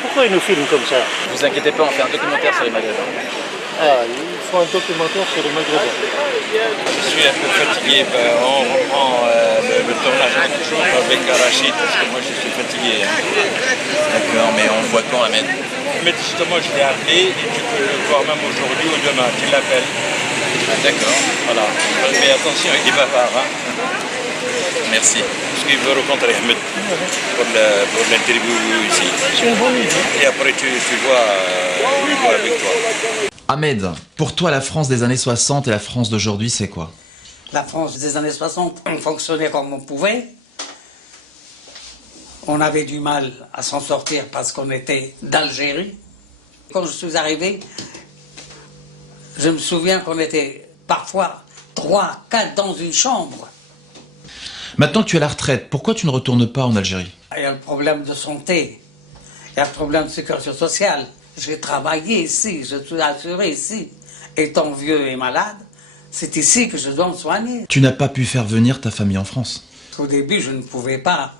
Pourquoi ils nous filment comme ça? Ne vous inquiétez pas, on fait un documentaire sur les Maghrébins. Ah, ils font un documentaire sur les Maghrébins. Je suis un peu fatigué. On reprend le tournage toujours avec Rachid parce que moi je suis fatigué. D'accord, mais on voit quand, Ahmed? Mais justement, je l'ai appelé et tu peux le voir même aujourd'hui ou demain. Tu l'appelles. Ah, d'accord. Voilà. Mais attention, il est bavard. Hein. Merci. Parce qu'il veut rencontrer Ahmed pour l'interview ici. C'est une bonne idée. Et après, tu vois, il voit avec toi. Ahmed, pour toi, la France des années 60 et la France d'aujourd'hui, c'est quoi? La France des années 60, on fonctionnait comme on pouvait. On avait du mal à s'en sortir parce qu'on était d'Algérie. Quand je suis arrivé, je me souviens qu'on était parfois 3, 4 dans une chambre. Maintenant que tu es à la retraite, pourquoi tu ne retournes pas en Algérie? Il y a le problème de santé, il y a le problème de sécurité sociale. J'ai travaillé ici, je suis assuré ici. Étant vieux et malade, c'est ici que je dois me soigner. Tu n'as pas pu faire venir ta famille en France. Au début, je ne pouvais pas.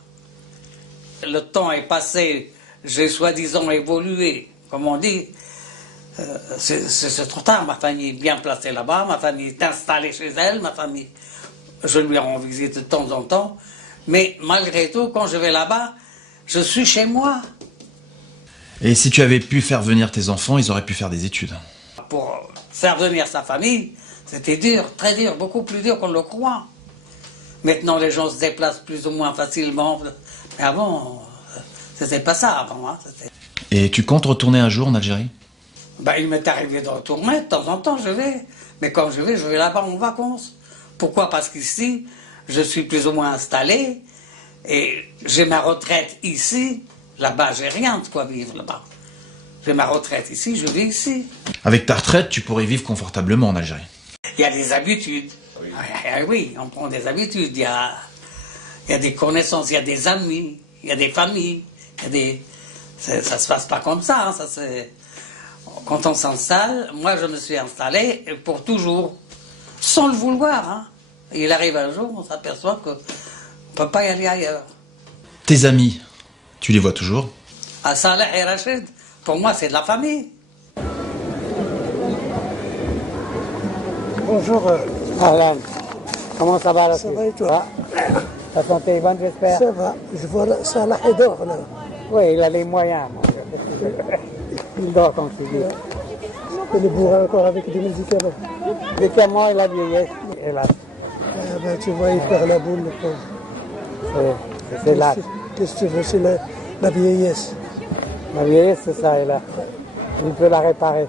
Le temps est passé, j'ai soi-disant évolué. Comme on dit, c'est trop tard. Ma famille est bien placée là-bas, ma famille est installée chez elle, ma famille, je lui rends visite de temps en temps. Mais malgré tout, quand je vais là-bas, je suis chez moi. Et si tu avais pu faire venir tes enfants, ils auraient pu faire des études. Pour faire venir sa famille, c'était dur, très dur, beaucoup plus dur qu'on le croit. Maintenant, les gens se déplacent plus ou moins facilement. Mais avant, c'était pas ça avant. Hein. Et tu comptes retourner un jour en Algérie? Ben, il m'est arrivé de retourner, de temps en temps, je vais. Mais quand je vais là-bas en vacances. Pourquoi? Parce qu'ici, je suis plus ou moins installé et j'ai ma retraite ici. Là-bas, j'ai rien de quoi vivre là-bas. J'ai ma retraite ici, je vis ici. Avec ta retraite, tu pourrais vivre confortablement en Algérie. Il y a des habitudes. Oui, oui, on prend des habitudes. Il y a des connaissances, il y a des amis, il y a des familles. Ça se passe pas comme ça. Hein, quand on s'installe, moi je me suis installé pour toujours, sans le vouloir. Hein. Et il arrive un jour, on s'aperçoit qu'on ne peut pas y aller ailleurs. Tes amis, tu les vois toujours? À Saleh et Rachid, pour moi c'est de la famille. Bonjour. Alan, comment ça va là? Ça va et toi? Ta santé est bonne, j'espère? Ça va. Je vois Salah et dort là. Oui, il a les moyens. Il dort quand tu dis. Il est bourré encore avec des médicaments. Les médicaments et la vieillesse, hélas. Ah ben, tu vois, il perd la boule, le pauvre. C'est l'âge. Qu'est-ce que tu veux? C'est la vieillesse. La vieillesse, c'est ça, hélas. Il peut la réparer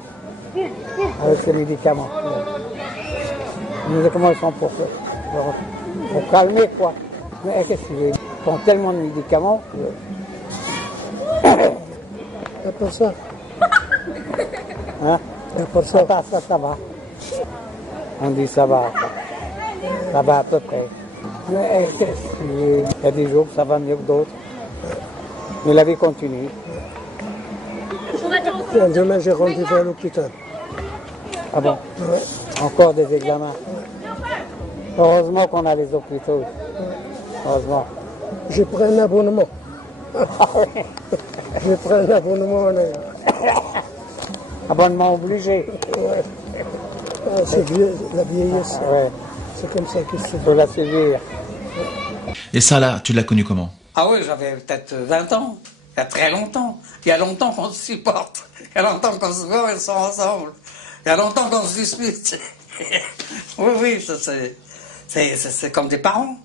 avec ses médicaments. Les médicaments, ils sont pour calmer, quoi. Mais qu'est-ce que tu veux? Ils font tellement de médicaments. À part ça. Hein? À part ça. Ça va. On dit ça va. Ça va à peu près. Mais il y a des jours que ça va mieux que d'autres. Mais la vie continue. Demain, j'ai rendez-vous à l'hôpital. Ah bon? Ouais. Encore des examens. Heureusement qu'on a les hôpitaux. Heureusement. J'ai pris un abonnement. J'ai pris un abonnement. Abonnement obligé. Ouais. Ah, c'est la vieillesse. Ouais. C'est comme ça qu'il se Il faut la suivre. Et ça là, tu l'as connu comment? Ah oui, j'avais peut-être 20 ans. Il y a très longtemps. Il y a longtemps qu'on se supporte. Il y a longtemps qu'on se voit et ils sont ensemble. Il y a longtemps qu'on se dispute. Oui, oui, c'est comme des parents.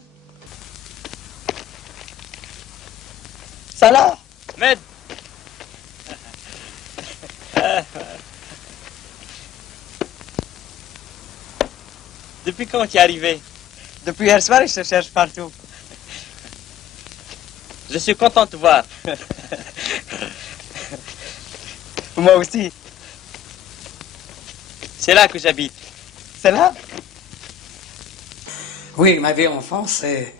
Salah, Ahmed. Depuis quand tu es arrivé? Depuis hier soir, je te cherche partout. Je suis content de te voir. Moi aussi. C'est là que j'habite. C'est là? Oui, ma vie enfance, c'est...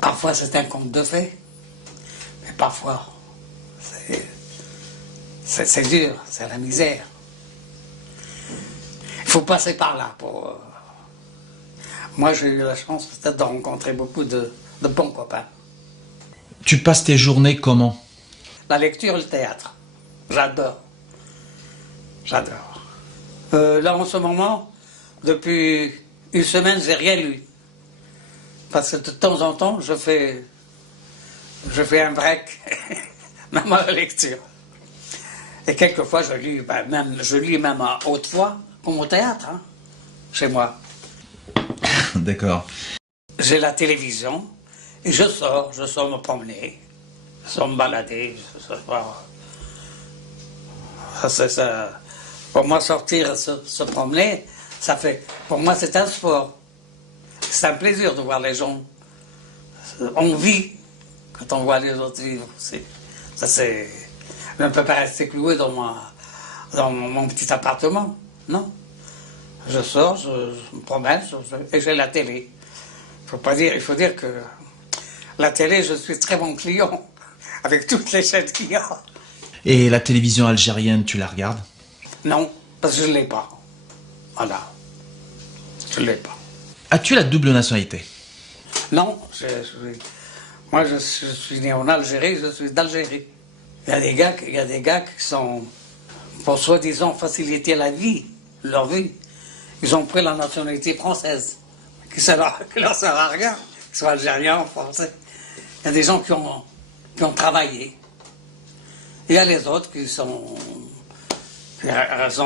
Parfois, c'est un conte de fées. Mais parfois, c'est dur, c'est la misère. Il faut passer par là pour... Moi, j'ai eu la chance peut-être de rencontrer beaucoup de bons copains. Tu passes tes journées comment? La lecture, le théâtre. J'adore. J'adore. Là, en ce moment, depuis une semaine, j'ai rien lu. Parce que de temps en temps, je fais un break, même à la lecture. Et quelquefois, je lis même à haute voix, comme au théâtre, hein, chez moi. D'accord. J'ai la télévision, et je sors me promener, je sors me balader, ça. Pour moi, sortir, se promener, pour moi, c'est un sport. C'est un plaisir de voir les gens. On vit quand on voit les autres vivre. Je ne peux pas rester cloué dans mon petit appartement, non. Je sors, je me promène, et j'ai la télé. Il faut dire que la télé, je suis très bon client, avec toutes les chaînes qu'il y a. Et la télévision algérienne, tu la regardes? Non, parce que je ne l'ai pas. Voilà. Je ne l'ai pas. As-tu la double nationalité? Non, moi je suis né en Algérie, je suis d'Algérie. Il y a des gars qui sont, pour soi-disant faciliter leur vie, ils ont pris la nationalité française, qui leur sert à rien, qu'ils soient algériens ou français. Il y a des gens qui ont travaillé. Il y a les autres qui sont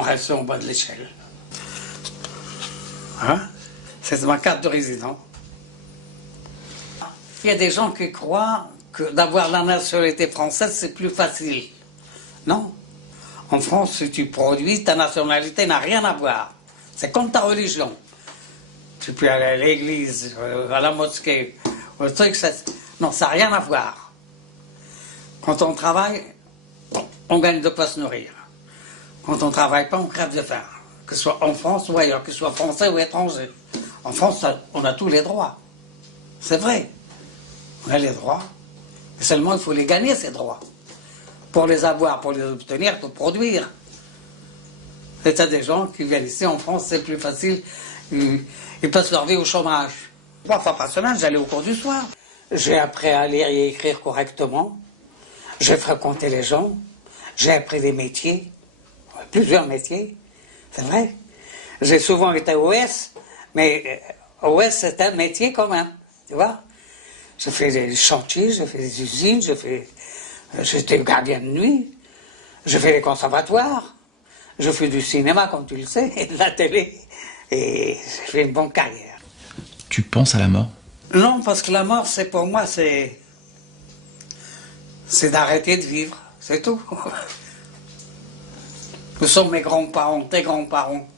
restés au bas de l'échelle. Hein? C'est ma carte de résident. Il y a des gens qui croient que d'avoir la nationalité française, c'est plus facile. Non. En France, si tu produis, ta nationalité n'a rien à voir. C'est comme ta religion. Tu peux aller à l'église, à la mosquée, au truc, non, ça n'a rien à voir. Quand on travaille, on gagne de quoi se nourrir. Quand on ne travaille pas, on crève de faim. Que ce soit en France ou ailleurs, que ce soit français ou étranger. En France, on a tous les droits. C'est vrai. On a les droits. Mais seulement, il faut les gagner, ces droits. Pour les avoir, pour les obtenir, pour produire. Et t'as des gens qui viennent ici, en France, c'est plus facile. Ils passent leur vie au chômage. 3 fois par semaine, j'allais au cours du soir. J'ai appris à lire et écrire correctement. J'ai fréquenté les gens. J'ai appris des métiers. Plusieurs métiers. C'est vrai. J'ai souvent été OS, mais OS, c'est un métier quand même. Tu vois? J'ai fait des chantiers, j'ai fait des usines, j'étais gardien de nuit, j'ai fait les conservatoires, je fais du cinéma, comme tu le sais, et de la télé, et j'ai fait une bonne carrière. Tu penses à la mort? Non, parce que la mort, pour moi, c'est d'arrêter de vivre, c'est tout. Nous sommes mes grands-parents, tes grands-parents,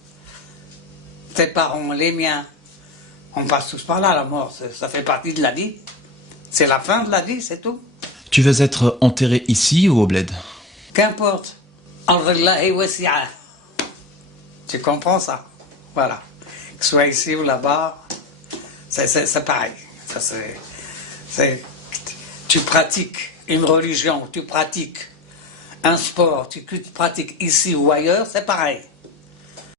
tes parents, les miens. On passe tous par là, la mort, ça fait partie de la vie. C'est la fin de la vie, c'est tout. Tu veux être enterré ici ou au bled? Qu'importe. Allahi wasi'a. Tu comprends ça? Voilà. Que ce soit ici ou là-bas, c'est pareil. Tu pratiques une religion, tu pratiques un sport, tu pratiques ici ou ailleurs, c'est pareil.